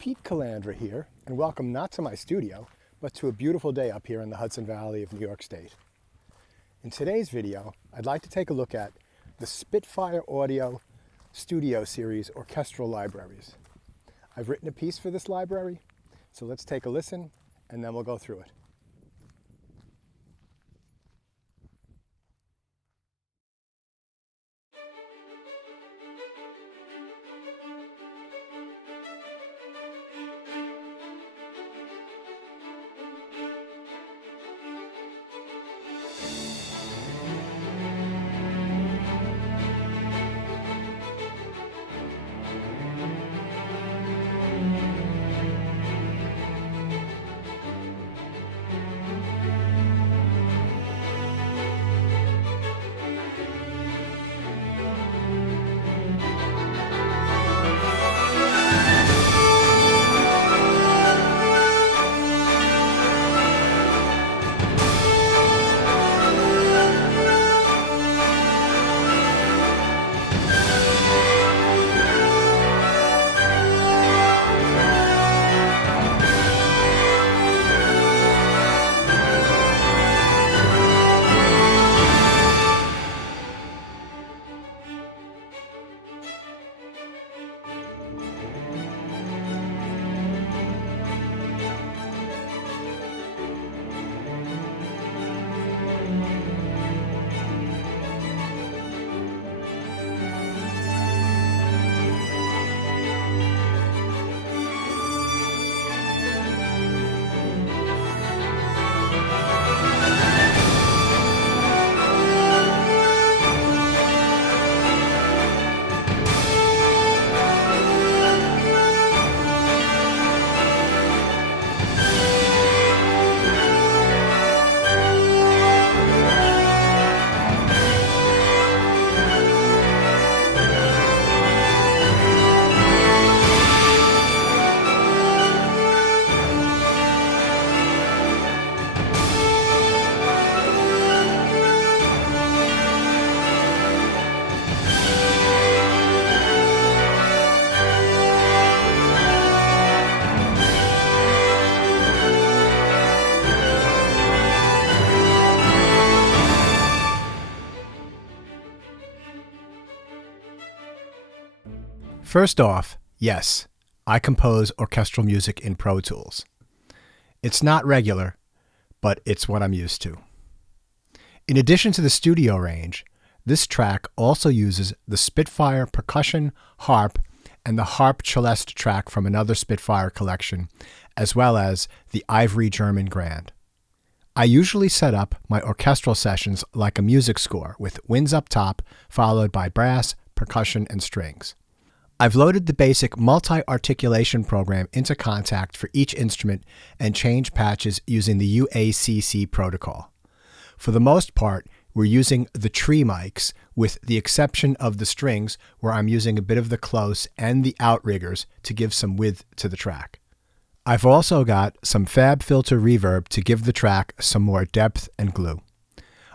Pete Calandra here, and welcome not to my studio, but to a beautiful day up here in the Hudson Valley of New York State. In today's video, I'd like to take a look at the Spitfire Audio Studio Series orchestral libraries. I've written a piece for this library, so let's take a listen and then we'll go through it. First off, yes, I compose orchestral music in Pro Tools. It's not regular, but it's what I'm used to. In addition to the studio range, this track also uses the Spitfire Percussion, Harp, and the Harp Celeste track from another Spitfire collection, as well as the Ivory German Grand. I usually set up my orchestral sessions like a music score with winds up top, followed by brass, percussion, and strings. I've loaded the basic multi-articulation program into Contact for each instrument and change patches using the UACC protocol. For the most part, we're using the tree mics, with the exception of the strings where I'm using a bit of the close and the outriggers to give some width to the track. I've also got some Fab Filter reverb to give the track some more depth and glue.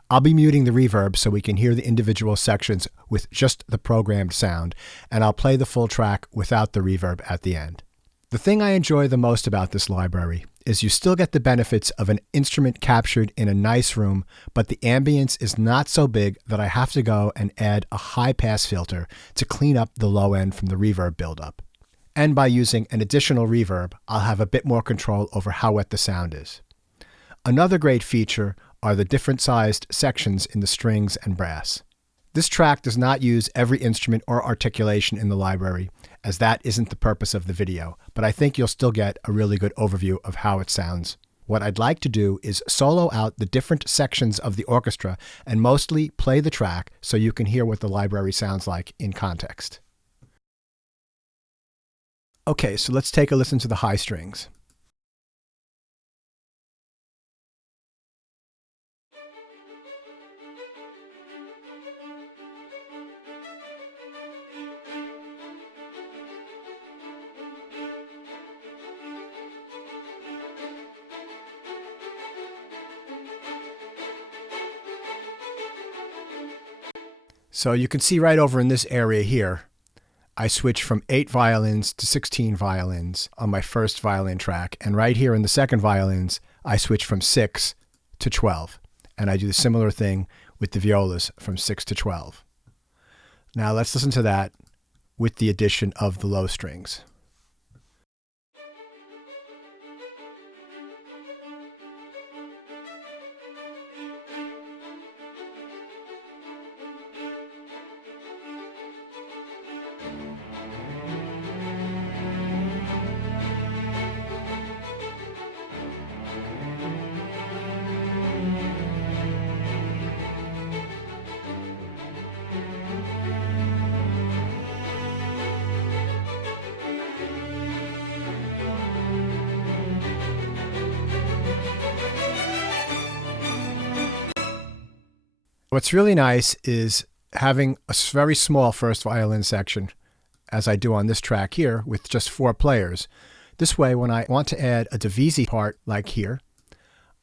I'll be muting the reverb so we can hear the individual sections with just the programmed sound, and I'll play the full track without the reverb at the end. The thing I enjoy the most about this library is you still get the benefits of an instrument captured in a nice room, but the ambience is not so big that I have to go and add a high-pass filter to clean up the low end from the reverb buildup. And by using an additional reverb, I'll have a bit more control over how wet the sound is. Another great feature are the different sized sections in the strings and brass. This track does not use every instrument or articulation in the library, as that isn't the purpose of the video, but I think you'll still get a really good overview of how it sounds. What I'd like to do is solo out the different sections of the orchestra and mostly play the track so you can hear what the library sounds like in context. Okay, so let's take a listen to the high strings. So you can see right over in this area here, I switch from 8 violins to 16 violins on my first violin track. And right here in the second violins, I switch from 6 to 12. And I do the similar thing with the violas from 6 to 12. Now let's listen to that with the addition of the low strings. What's really nice is having a very small first violin section, as I do on this track here, with just 4 players. This way, when I want to add a divisi part like here,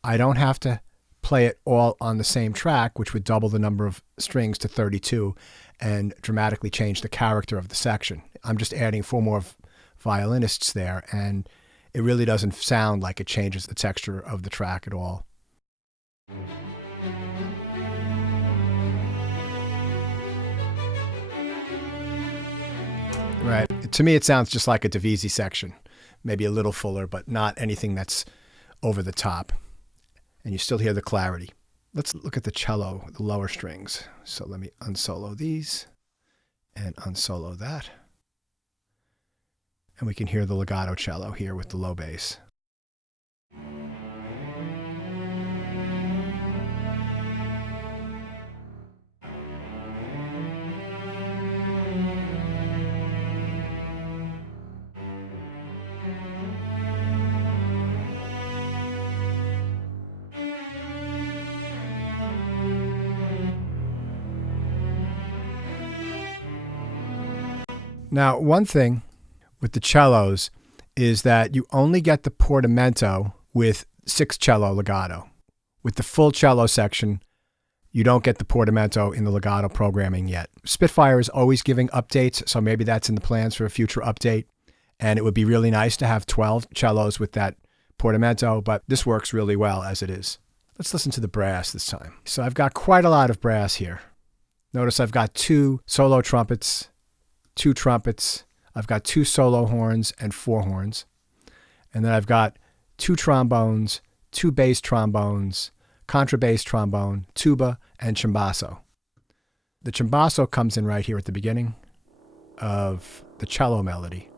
I don't have to play it all on the same track, which would double the number of strings to 32 and dramatically change the character of the section. I'm just adding 4 more violinists there, and it really doesn't sound like it changes the texture of the track at all. Right. To me, it sounds just like a divisi section, maybe a little fuller, but not anything that's over the top. And you still hear the clarity. Let's look at the cello, the lower strings. So let me unsolo these and unsolo that. And we can hear the legato cello here with the low bass. Now, one thing with the cellos is that you only get the portamento with 6 cello legato. With the full cello section, you don't get the portamento in the legato programming yet. Spitfire is always giving updates, so maybe that's in the plans for a future update. And it would be really nice to have 12 cellos with that portamento, but this works really well as it is. Let's listen to the brass this time. So I've got quite a lot of brass here. Notice I've got 2 solo trumpets, 2 trumpets, I've got 2 solo horns and 4 horns. And then I've got 2 trombones, 2 bass trombones, contrabass trombone, tuba, and cimbasso. The cimbasso comes in right here at the beginning of the cello melody.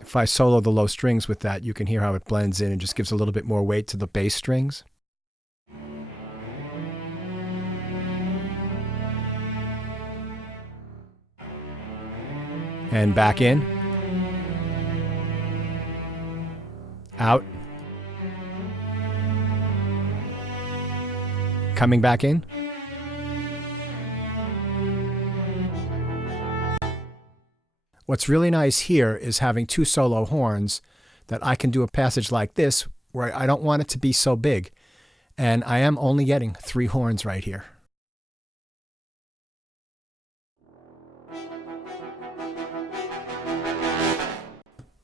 If I solo the low strings with that, you can hear how it blends in and just gives a little bit more weight to the bass strings. And back in, out, coming back in, what's really nice here is having 2 solo horns that I can do a passage like this where I don't want it to be so big, and I am only getting 3 horns right here.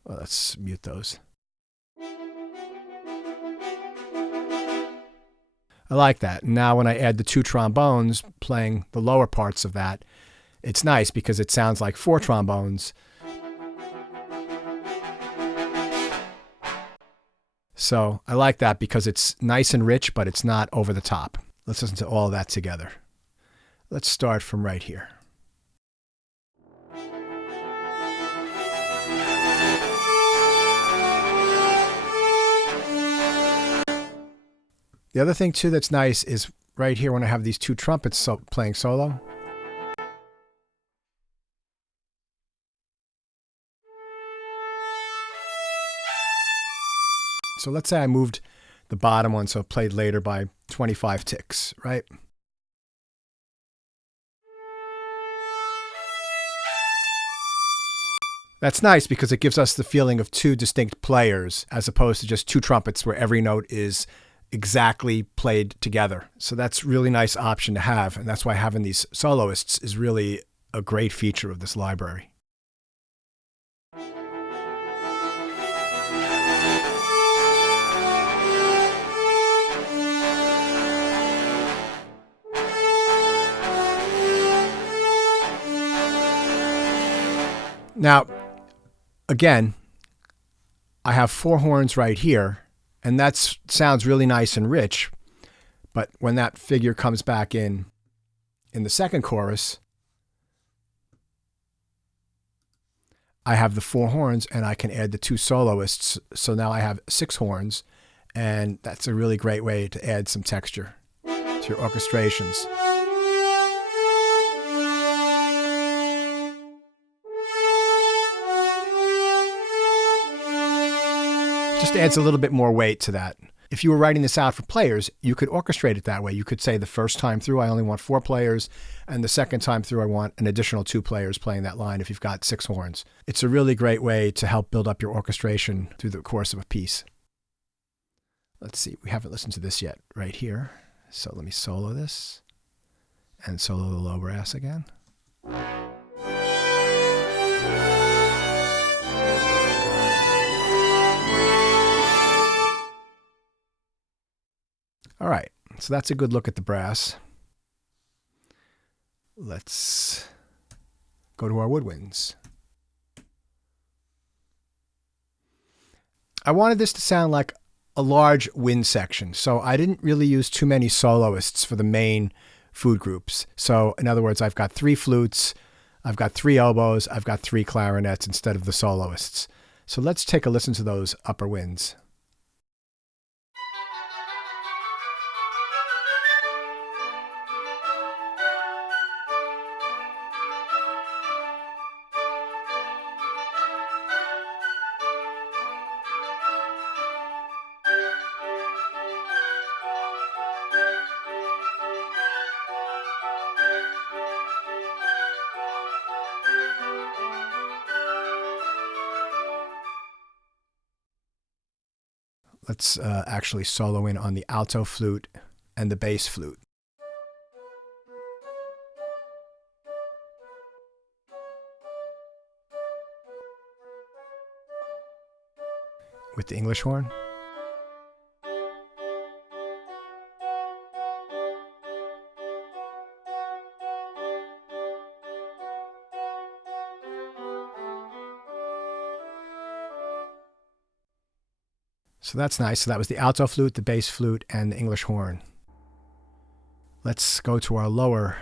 Well, let's mute those. I like that. Now when I add the 2 trombones playing the lower parts of that, it's nice because it sounds like 4 trombones. So I like that because it's nice and rich, but it's not over the top. Let's listen to all of that together. Let's start from right here. The other thing, too, that's nice is right here when I have these 2 trumpets playing solo. So let's say I moved the bottom one so it played later by 25 ticks, right? That's nice because it gives us the feeling of 2 distinct players as opposed to just 2 trumpets where every note is exactly played together. So that's a really nice option to have, and that's why having these soloists is really a great feature of this library. Now, again, I have 4 horns right here, and that sounds really nice and rich, but when that figure comes back in the second chorus, I have the 4 horns and I can add the 2 soloists, so now I have 6 horns, and that's a really great way to add some texture to your orchestrations. Just adds a little bit more weight to that. If you were writing this out for players, you could orchestrate it that way. You could say the first time through I only want 4 players, and the second time through I want an additional 2 players playing that line if you've got 6 horns. It's a really great way to help build up your orchestration through the course of a piece. Let's see, we haven't listened to this yet right here. So let me solo this and solo the low brass again. All right, so that's a good look at the brass. Let's go to our woodwinds. I wanted this to sound like a large wind section, so I didn't really use too many soloists for the main food groups. So in other words, I've got 3 flutes, I've got 3 oboes, I've got 3 clarinets instead of the soloists. So let's take a listen to those upper winds. Let's actually solo in on the alto flute and the bass flute. With the English horn. So that's nice. So that was the alto flute, the bass flute, and the English horn. Let's go to our lower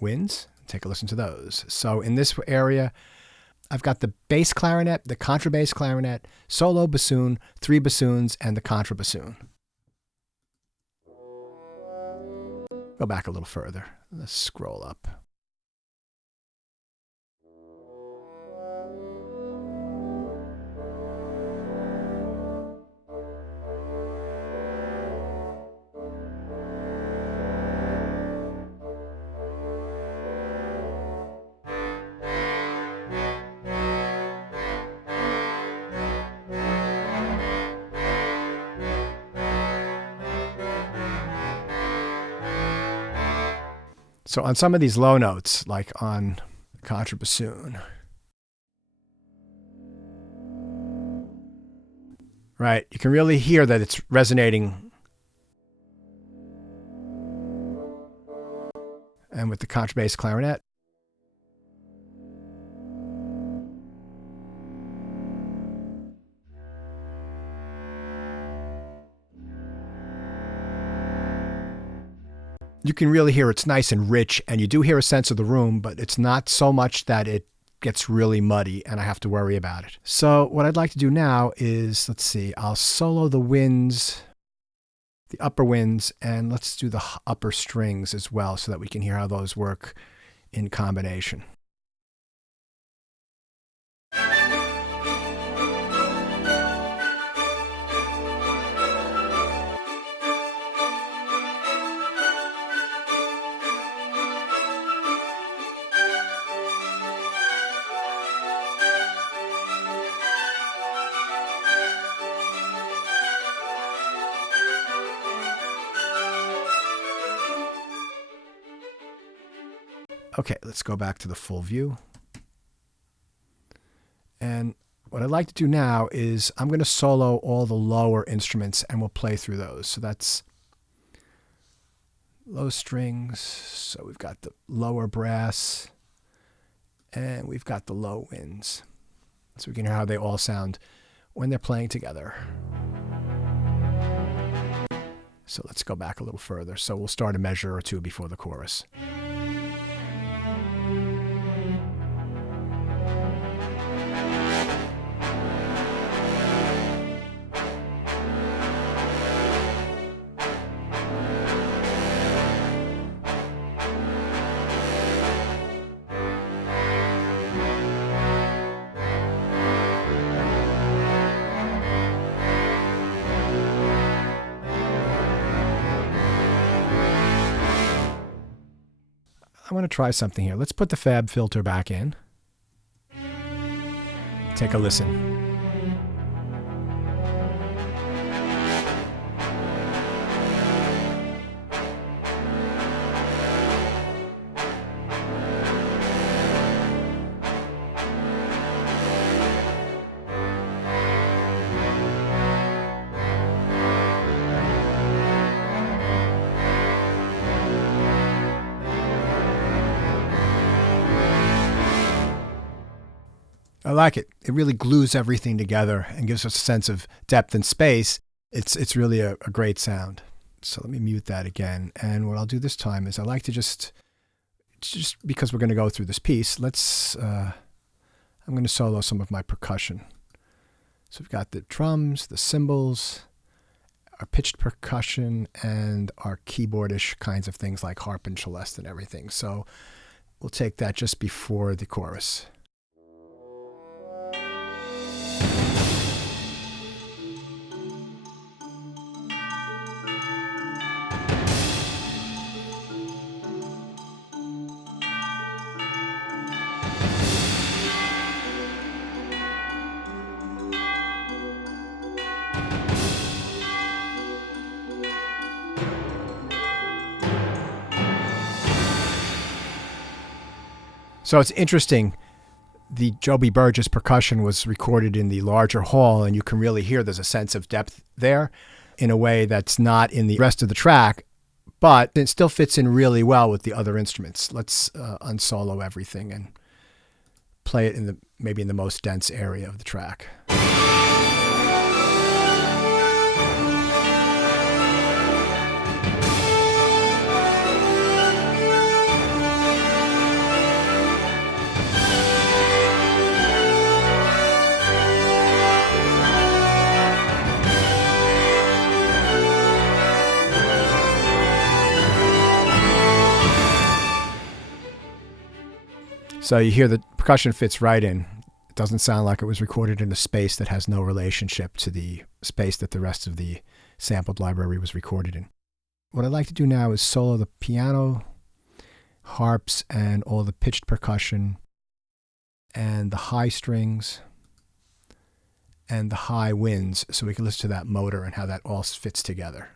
winds and take a listen to those. So in this area, I've got the bass clarinet, the contrabass clarinet, solo bassoon, 3 bassoons, and the contrabassoon. Go back a little further. Let's scroll up. So on some of these low notes, like on the contrabassoon, right, you can really hear that it's resonating. And with the contrabass clarinet, you can really hear it's nice and rich, and you do hear a sense of the room, but it's not so much that it gets really muddy and I have to worry about it. So what I'd like to do now is, let's see, I'll solo the winds, the upper winds, and let's do the upper strings as well so that we can hear how those work in combination. Okay, let's go back to the full view. And what I'd like to do now is I'm going to solo all the lower instruments and we'll play through those. So that's low strings. So we've got the lower brass and we've got the low winds. So we can hear how they all sound when they're playing together. So let's go back a little further. So we'll start a measure or two before the chorus. I want to try something here. Let's put the fab filter back in. Take a listen. I like it. It really glues everything together and gives us a sense of depth and space. It's really a great sound. So let me mute that again. And what I'll do this time is I like to just because we're going to go through this piece, I'm going to solo some of my percussion. So we've got the drums, the cymbals, our pitched percussion, and our keyboardish kinds of things like harp and Celeste and everything. So we'll take that just before the chorus. So it's interesting, the Joby Burgess percussion was recorded in the larger hall, and you can really hear there's a sense of depth there in a way that's not in the rest of the track, but it still fits in really well with the other instruments. Let's unsolo everything and play it maybe in the most dense area of the track. So you hear the percussion fits right in. It doesn't sound like it was recorded in a space that has no relationship to the space that the rest of the sampled library was recorded in. What I'd like to do now is solo the piano, harps, and all the pitched percussion, and the high strings, and the high winds, so we can listen to that motor and how that all fits together.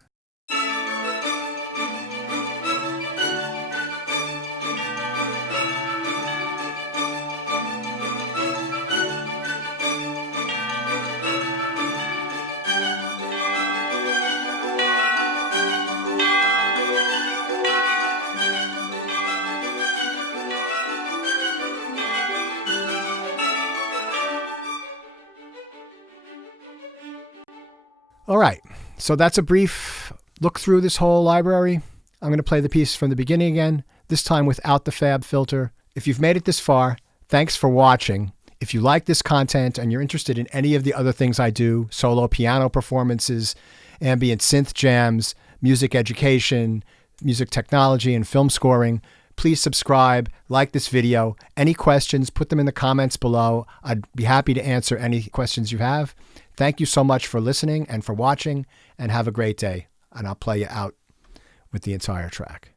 All right, so that's a brief look through this whole library. I'm going to play the piece from the beginning again, this time without the fab filter. If you've made it this far, thanks for watching. If you like this content and you're interested in any of the other things I do, solo piano performances, ambient synth jams, music education, music technology, and film scoring, please subscribe, like this video. Any questions, put them in the comments below. I'd be happy to answer any questions you have. Thank you so much for listening and for watching, and have a great day. And I'll play you out with the entire track.